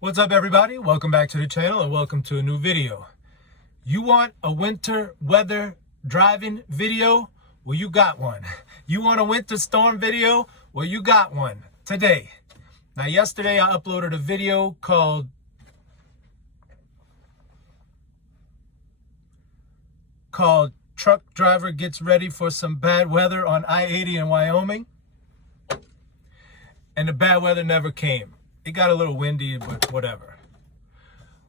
What's up, everybody? Welcome back to the channel and welcome to a new video. You want a winter weather driving video? Well, you got one. You want a winter storm video? Well, you got one today. Now, yesterday I uploaded a video called Truck Driver Gets Ready for Some Bad Weather on I-80 in Wyoming. And the bad weather never came. It got a little windy, but whatever.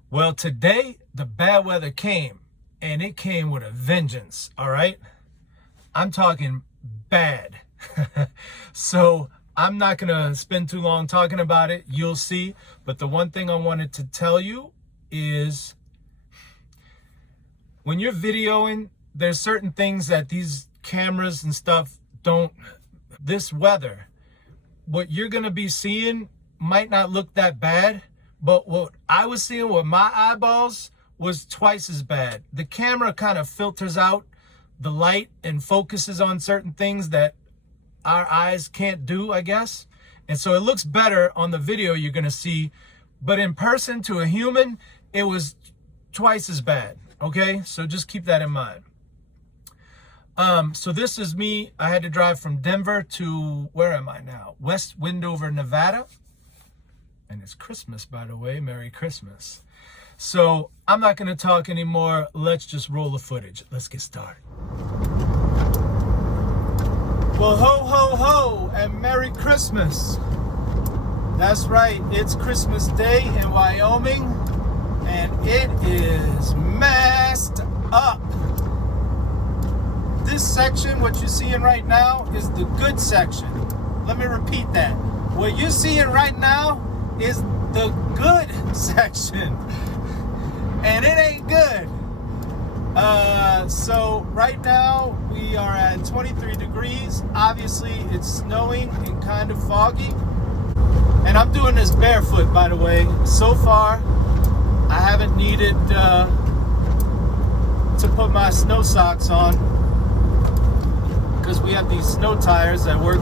Well, today, the bad weather came, and it came with a vengeance, all right? I'm talking bad. So I'm not going to spend too long talking about it. You'll see. But the one thing I wanted to tell you is when you're videoing, there's certain things that these cameras and stuff don't. This weather, what you're going to be seeing might not look that bad, but what I was seeing with my eyeballs was twice as bad. The camera kind of filters out the light and focuses on certain things that our eyes can't do, I guess. And so it looks better on the video you're going to see, but in person to a human, it was twice as bad. Okay, so just keep that in mind. So this is me. I had to drive from Denver to, where am I now? West Windover, Nevada. And it's Christmas, by the way. Merry Christmas. So I'm not going to talk anymore. Let's just roll the footage. Let's get started. Well, ho, ho, ho, and Merry Christmas. That's right. It's Christmas Day in Wyoming, and it is messed up. This section, what you're seeing right now, is the good section. Let me repeat that. What you're seeing right now is the good section, and it ain't good. So right now we are at 23 degrees. Obviously it's snowing and kind of foggy, and I'm doing this barefoot, by the way. So far I haven't needed to put my snow socks on because we have these snow tires that work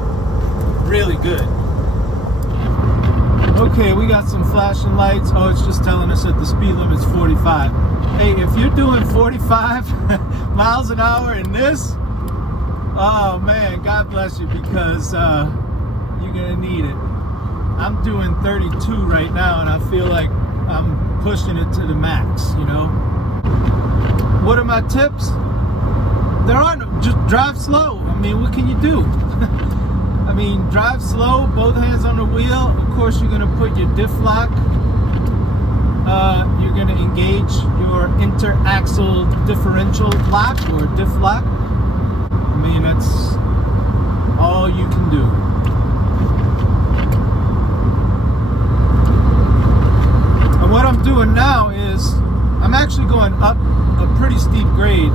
really good. Okay, we got some flashing lights. Oh, it's just telling us that the speed limit's 45. Hey, if you're doing 45 miles an hour in this, oh man, God bless you, because you're gonna need it. I'm doing 32 right now, and I feel like I'm pushing it to the max, you know? What are my tips? There aren't, just drive slow. I mean, what can you do? I mean, drive slow, both hands on the wheel. Of course, you're going to put your diff lock. You're going to engage your interaxle differential lock or diff lock. I mean, that's all you can do. And what I'm doing now is I'm actually going up a pretty steep grade.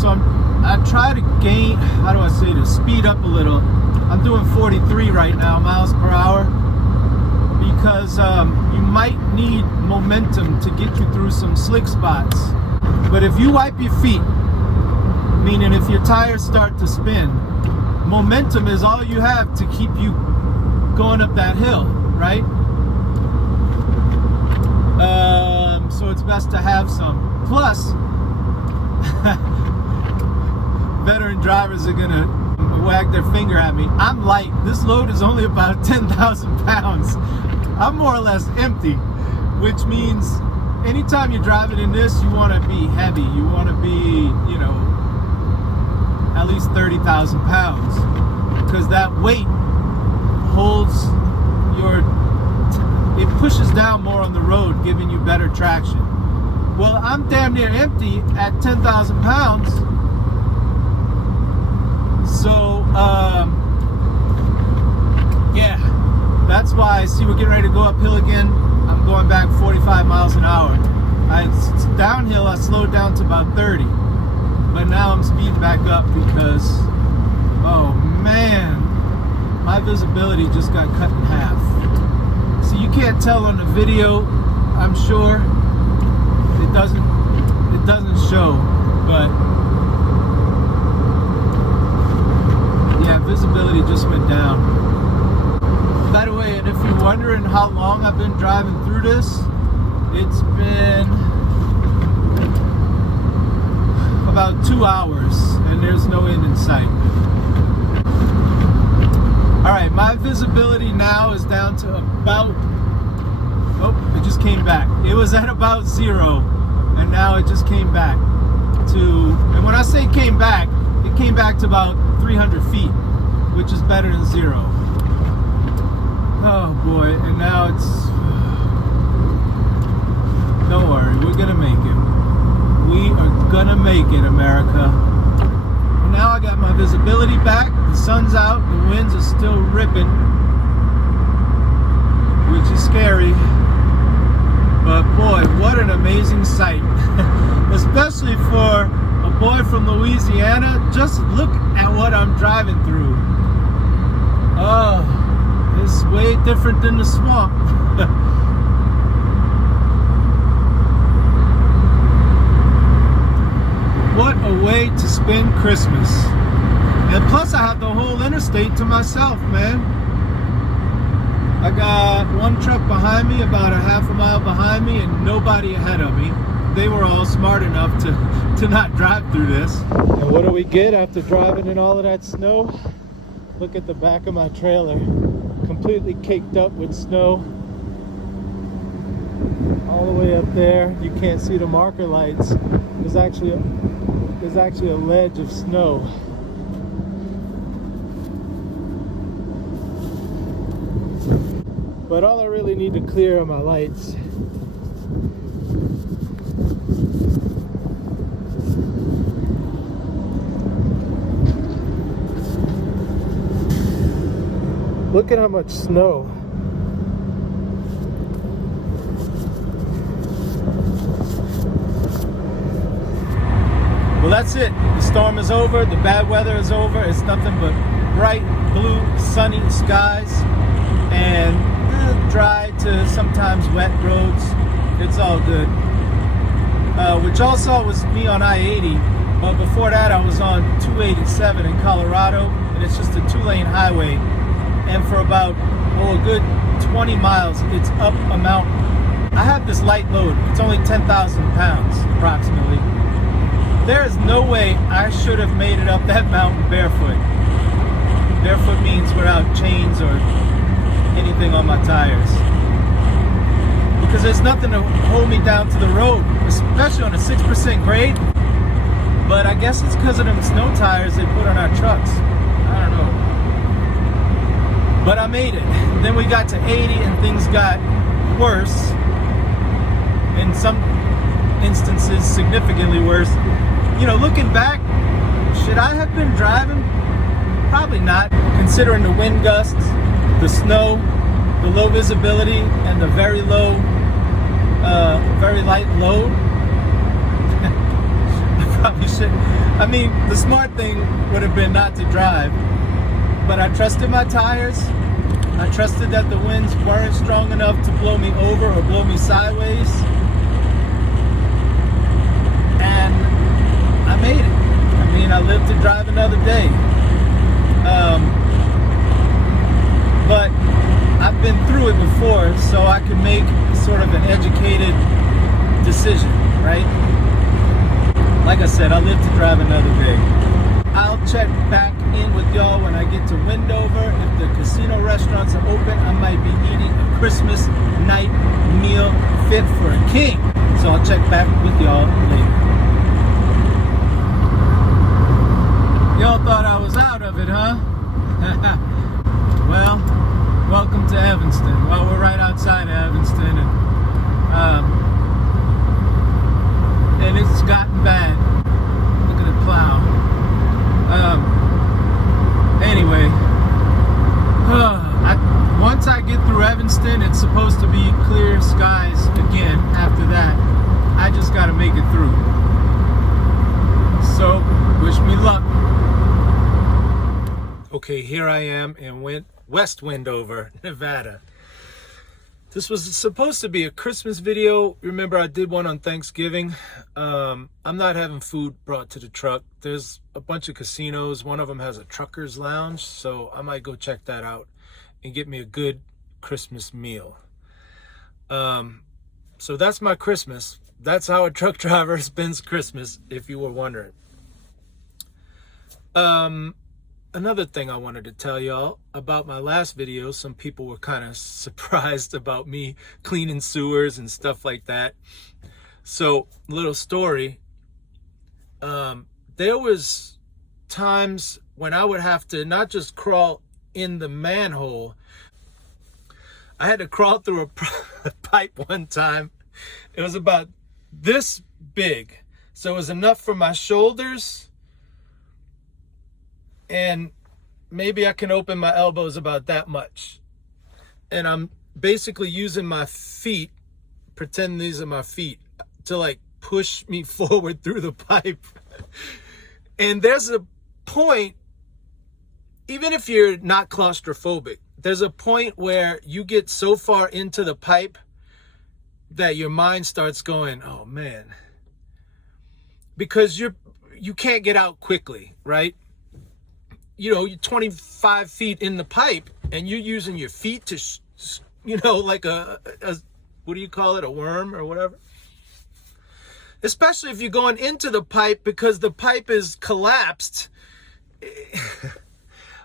So I try to gain, how do I say this, speed up a little. I'm doing 43 right now, miles per hour, because you might need momentum to get you through some slick spots. But if you wipe your feet, meaning if your tires start to spin, momentum is all you have to keep you going up that hill, right? So it's best to have some. Plus, veteran drivers are gonna wag their finger at me. I'm light. This load is only about 10,000 pounds. I'm more or less empty, which means anytime you're driving in this, you want to be heavy. You want to be, you know, at least 30,000 pounds, because that weight holds your, it pushes down more on the road, giving you better traction. Well, I'm damn near empty at 10,000 pounds. So, yeah, that's why I see we're getting ready to go uphill again. I'm going back 45 miles an hour. It's downhill, I slowed down to about 30. But now I'm speeding back up because, oh man, my visibility just got cut in half. So you can't tell on the video, I'm sure. It doesn't show, but yeah, visibility just went down. By the way, and if you're wondering how long I've been driving through this, it's been about 2 hours, and there's no end in sight. All right, my visibility now is down to about, oh, it just came back. It was at about 0, and now it just came back to, and when I say came back, it came back to about 300 feet, which is better than 0. Oh boy, and now it's, don't worry, we're gonna make it. We are gonna make it, America. Now I got my visibility back, the sun's out, the winds are still ripping, which is scary. But boy, what an amazing sight. Especially for a boy from Louisiana. Just look at what I'm driving through. Oh, it's way different than the swamp. What a way to spend Christmas. And plus I have the whole interstate to myself, man. I got one truck behind me, about a half a mile behind me, and nobody ahead of me. They were all smart enough to not drive through this. And what do we get after driving in all of that snow? Look at the back of my trailer, completely caked up with snow. All the way up there, you can't see the marker lights. There's actually a ledge of snow. But all I really need to clear are my lights. Look at how much snow. Well, that's it. The storm is over. The bad weather is over. It's nothing but bright, blue, sunny skies and dry to sometimes wet roads. It's all good. Which also was me on I-80. But before that, I was on 287 in Colorado. And it's just a 2-lane highway. And for about, a good 20 miles, it's up a mountain. I have this light load. It's only 10,000 pounds, approximately. There is no way I should have made it up that mountain barefoot. Barefoot means without chains or anything on my tires. Because there's nothing to hold me down to the road, especially on a 6% grade. But I guess it's because of them snow tires they put on our trucks. I don't know. But I made it. Then we got to 80 and things got worse. In some instances, significantly worse. You know, looking back, should I have been driving? Probably not, considering the wind gusts, the snow, the low visibility, and the very low, very light load. I probably shouldn't. I mean, the smart thing would have been not to drive, but I trusted my tires. I trusted that the winds weren't strong enough to blow me over or blow me sideways. And I made it. I mean, I lived to drive another day. But I've been through it before, so I can make sort of an educated decision, right? Like I said, I live to drive another day. I'll check back in with y'all when I get to Wendover. If the casino restaurants are open, I might be eating a Christmas night meal fit for a king. So I'll check back with y'all later. Y'all thought I was out of it, huh? Well, welcome to Evanston. Well, we're right outside of Evanston, and it's gotten bad. Look at the plow. Anyway, once I get through Evanston, it's supposed to be clear skies again. After that, I just got to make it through. So, wish me luck. Okay, here I am in West Wendover, Nevada. This was supposed to be a Christmas video. Remember, I did one on Thanksgiving. I'm not having food brought to the truck. There's a bunch of casinos. One of them has a trucker's lounge, so I might go check that out and get me a good Christmas meal. So that's my Christmas. That's how a truck driver spends Christmas, if you were wondering. Another thing I wanted to tell y'all about my last video, some people were kind of surprised about me cleaning sewers and stuff like that. So, little story. There was times when I would have to not just crawl in the manhole. I had to crawl through a pipe one time. It was about this big. So it was enough for my shoulders, and maybe I can open my elbows about that much. And I'm basically using my feet, pretend these are my feet, to like push me forward through the pipe. And there's a point, even if you're not claustrophobic, there's a point where you get so far into the pipe that your mind starts going, oh man, because you can't get out quickly, right? You know, you're 25 feet in the pipe and you're using your feet to, like a what do you call it? A worm or whatever. Especially if you're going into the pipe because the pipe is collapsed.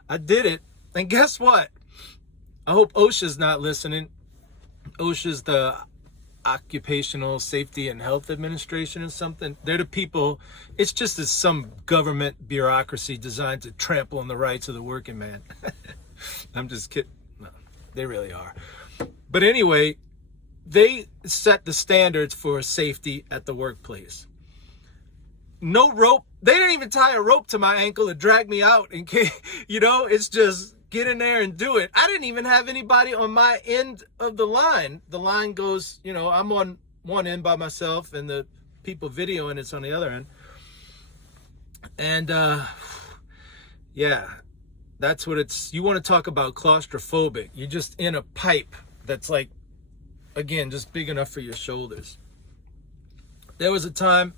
I did it. And guess what? I hope OSHA's not listening. OSHA's the Occupational Safety and Health Administration or something. They're the people. It's just as some government bureaucracy designed to trample on the rights of the working man. I'm just kidding. No, they really are. But anyway, they set the standards for safety at the workplace. No rope. They didn't even tie a rope to my ankle to drag me out in case, it's just get in there and do it. I didn't even have anybody on my end of the line. The line goes, I'm on one end by myself and the people videoing it's on the other end. And yeah, that's what it's, you want to talk about claustrophobic. You're just in a pipe that's like, again, just big enough for your shoulders. There was a time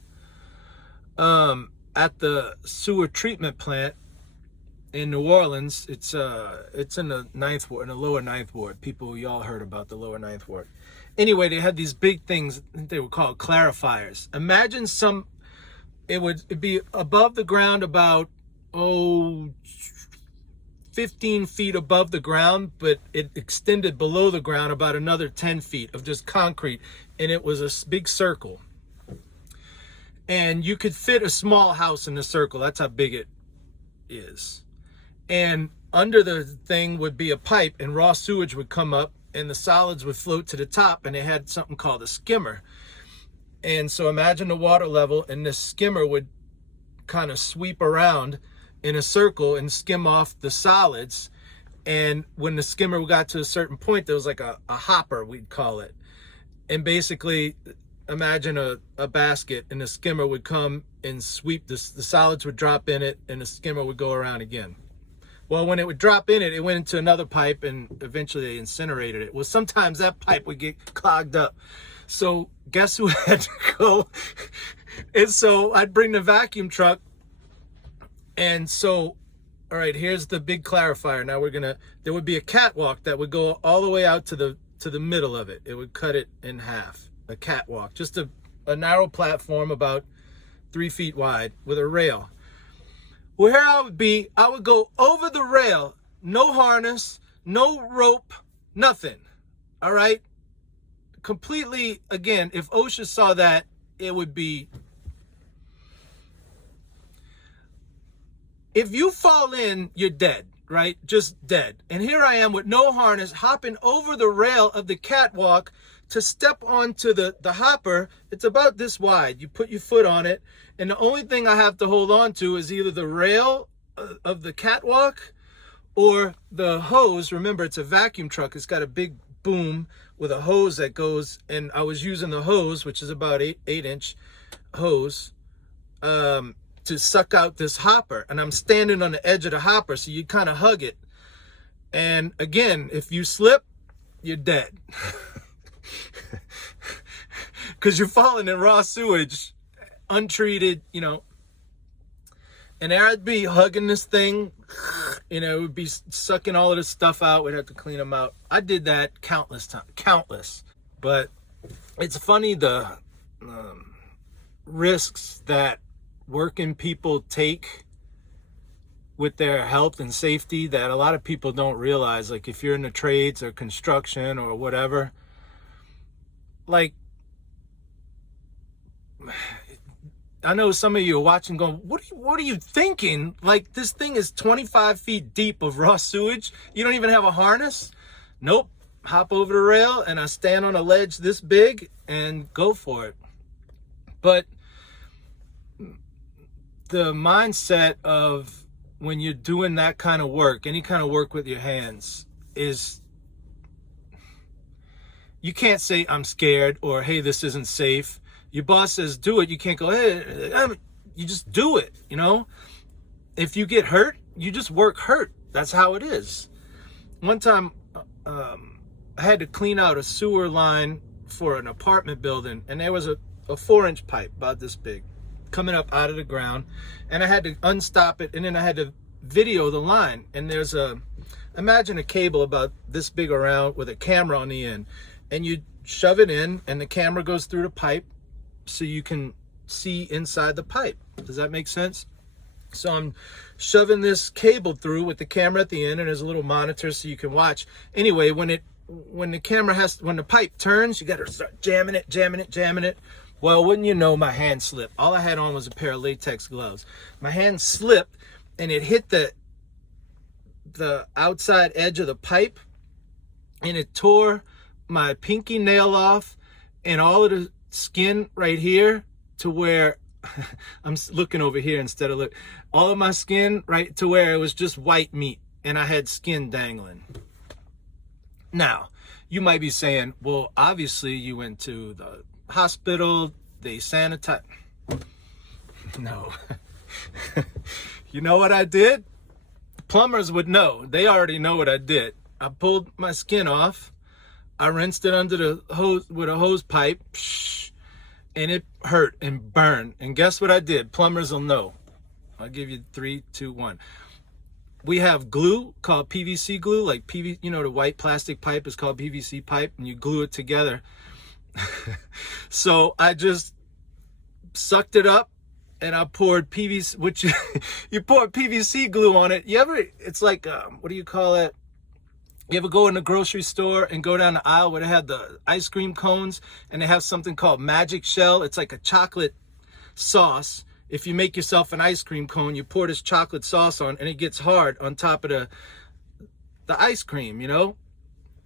at the sewer treatment plant in New Orleans. It's in the Ninth Ward, in the lower Ninth Ward. People, y'all heard about the lower Ninth Ward. Anyway, they had these big things. They were called clarifiers. Imagine it'd be above the ground about 15 feet above the ground, but it extended below the ground about another 10 feet of just concrete, and it was a big circle. And you could fit a small house in the circle. That's how big it is. And under the thing would be a pipe, and raw sewage would come up, and the solids would float to the top, and they had something called a skimmer. And so imagine the water level, and this skimmer would kind of sweep around in a circle and skim off the solids. And when the skimmer got to a certain point, there was like a hopper, we'd call it. And basically, imagine a basket, and the skimmer would come and sweep the solids would drop in it, and the skimmer would go around again. Well, when it would drop in it, it went into another pipe, and eventually they incinerated it. Well, sometimes that pipe would get clogged up. So guess who had to go? And so I'd bring the vacuum truck. And so, all right, here's the big clarifier. Now there would be a catwalk that would go all the way out to the middle of it. It would cut it in half. A catwalk, just a narrow platform about 3 feet wide with a rail. Where I would go over the rail, no harness, no rope, nothing. All right? Completely, again, if OSHA saw that, it would be... If you fall in, you're dead, right? Just dead. And here I am with no harness, hopping over the rail of the catwalk to step onto the hopper. It's about this wide. You put your foot on it, and the only thing I have to hold on to is either the rail of the catwalk or the hose. Remember, it's a vacuum truck. It's got a big boom with a hose that goes, and I was using the hose, which is about 8-inch hose, to suck out this hopper. And I'm standing on the edge of the hopper, so you kind of hug it. And again, if you slip, you're dead. Because you're falling in raw sewage, untreated, And there I'd be hugging this thing, You know, it would be sucking all of this stuff out. We'd have to clean them out. I did that countless times, countless. But it's funny the risks that working people take with their health and safety that a lot of people don't realize. Like if you're in the trades or construction or whatever, like, I know some of you are watching going, what are you thinking? Like, this thing is 25 feet deep of raw sewage. You don't even have a harness? Nope. Hop over the rail and I stand on a ledge this big and go for it. But the mindset of when you're doing that kind of work, any kind of work with your hands, is you can't say I'm scared or hey, this isn't safe. Your boss says do it, you can't go, hey, you just do it, you know? If you get hurt, you just work hurt. That's how it is. One time, I had to clean out a sewer line for an apartment building, and there was a 4-inch pipe about this big coming up out of the ground, and I had to unstop it, and then I had to video the line. And there's imagine a cable about this big around with a camera on the end, and you shove it in, and the camera goes through the pipe, so you can see inside the pipe. Does that make sense? So I'm shoving this cable through with the camera at the end, and there's a little monitor so you can watch. Anyway, when the pipe turns, you got to start jamming it. Well, wouldn't you know, my hand slipped. All I had on was a pair of latex gloves. My hand slipped, and it hit the outside edge of the pipe, and it tore my pinky nail off and all of the skin right here to where I'm looking over here instead of all of my skin right to where it was just white meat and I had skin dangling. Now, you might be saying, well, obviously you went to the hospital, they sanitize. No. You know what I did? Plumbers would know. They already know what I did. I pulled my skin off. I rinsed it under the hose with a hose pipe, and it hurt and burned. And guess what I did? Plumbers will know. I'll give you 3, 2, 1. We have glue called PVC glue, like PVC, you know, the white plastic pipe is called PVC pipe, and you glue it together. So I just sucked it up and I poured PVC, which you pour PVC glue on it. It's like, what do you call it? You ever go in the grocery store and go down the aisle where they have the ice cream cones and they have something called Magic Shell? It's like a chocolate sauce. If you make yourself an ice cream cone, you pour this chocolate sauce on and it gets hard on top of the ice cream, you know?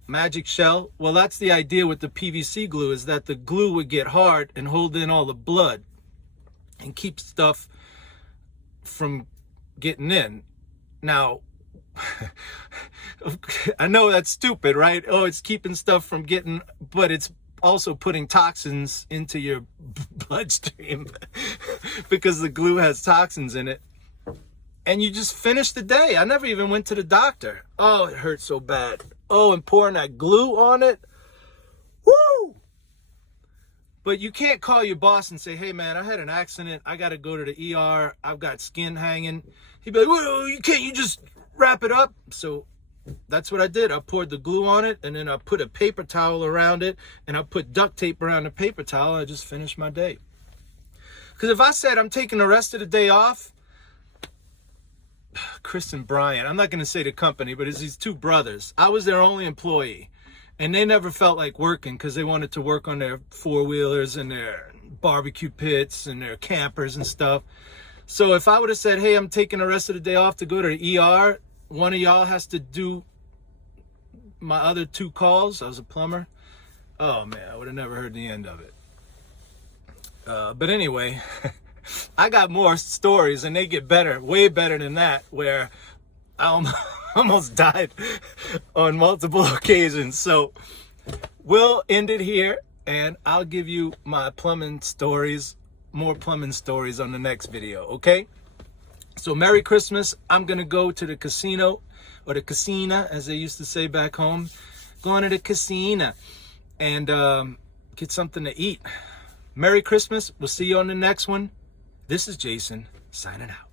Magic Shell. Well, that's the idea with the PVC glue, is that the glue would get hard and hold in all the blood and keep stuff from getting in. Now, I know that's stupid, right? Oh, it's keeping stuff from getting, but it's also putting toxins into your bloodstream because the glue has toxins in it. And you just finish the day. I never even went to the doctor. Oh, it hurt so bad. Oh, and pouring that glue on it. Woo! But you can't call your boss and say, hey man, I had an accident. I got to go to the ER. I've got skin hanging. He'd be like, well, you just wrap it up. So that's what I did. I poured the glue on it, and then I put a paper towel around it, and I put duct tape around the paper towel, and I just finished my day. Because if I said I'm taking the rest of the day off, Chris and Brian, I'm not going to say the company, but it's these two brothers. I was their only employee, and they never felt like working because they wanted to work on their four-wheelers and their barbecue pits and their campers and stuff. So if I would have said, hey, I'm taking the rest of the day off to go to the ER, one of y'all has to do my other 2 calls. I was a plumber. Oh man, I would have never heard the end of it. But anyway, I got more stories, and they get better, way better than that, where I almost died on multiple occasions. So we'll end it here, and I'll give you my plumbing stories, more plumbing stories on the next video, okay? So Merry Christmas. I'm going to go to the casino, or the casina, as they used to say back home. Going to the casina and get something to eat. Merry Christmas. We'll see you on the next one. This is Jason, signing out.